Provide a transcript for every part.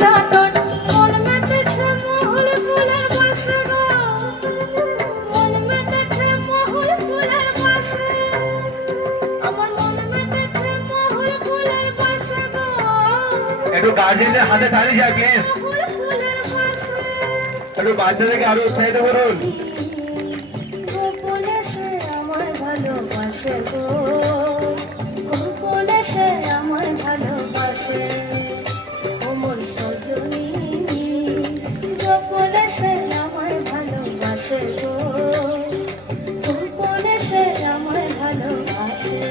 চাটন মন মেতেছে মহুল ফুলের বাসে গো মন মেতেছে মহুল ফুলের বাসে আমার মন মেতেছে মহুল ফুলের বাসে গো একটু গার্জেনদের হাতে তালি যায় প্লিজ একটু বাচ্চাদেরকে আরো উৎসাহিত করুন গোপনে সে আমায় ভালোবাসে গো গোপনে সে আমায় ভালোবাসে ওমর সজনী গোপনে সে আমায় ভালোবাসে গো গোপনে সে আমায় ভালোবাসে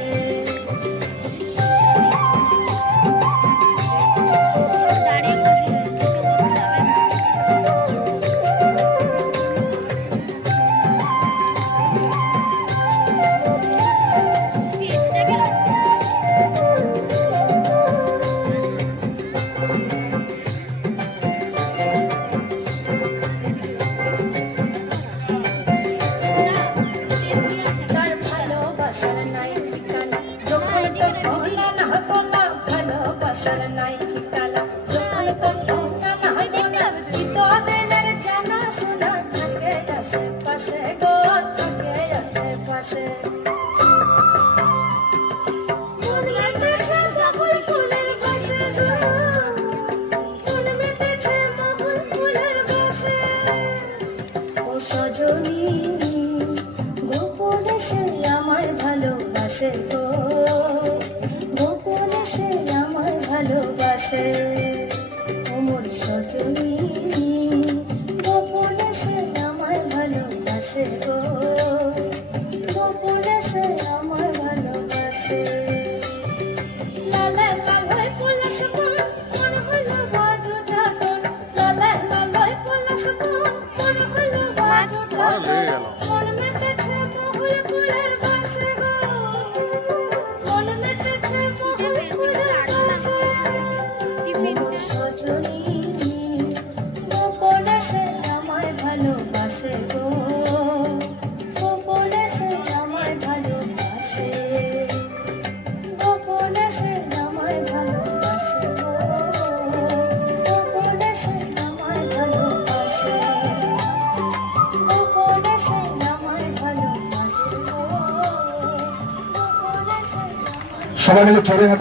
নাই ঠিকানা যখন তখন না হইব না চিতদিনের জানা শোনা থাকে আশেপাশে গো থাকে আশেপাশে মন মেতেছে মহুল ফুলের বাসে গো মন মেতেছে মহুল ফুলের বাসে ও সজনী গোপনে সে আমায় ভালোবাসে গো গোপনে সে আমায় ভালোবাসে ওমর সজনী গোপনে সে আমায় ভালোবাসে গো গোপনে সে আমায় ভালোবাসে লালে লালয় পলাশ মন হইল বাজু চাটন লালে লালয় পলাশ মন হইল বাজু চাটন মন মেতেছে মহুল ফুলের বাসে গো মন মেতেছে মহুল ফুলের বাসে ওমর সজনী গোপনে সে আমায় ভালোবাসে গো গোপনে সে আমায় ভালোবাসে গোপনে সে আমায় ভালোবাসে গো গোপনে সে আমায় ভালোবাসে গোপনে সে আমায় ভালোবাসে গো গোপনে সে আমায় সবাই মিলে জোরে হাতে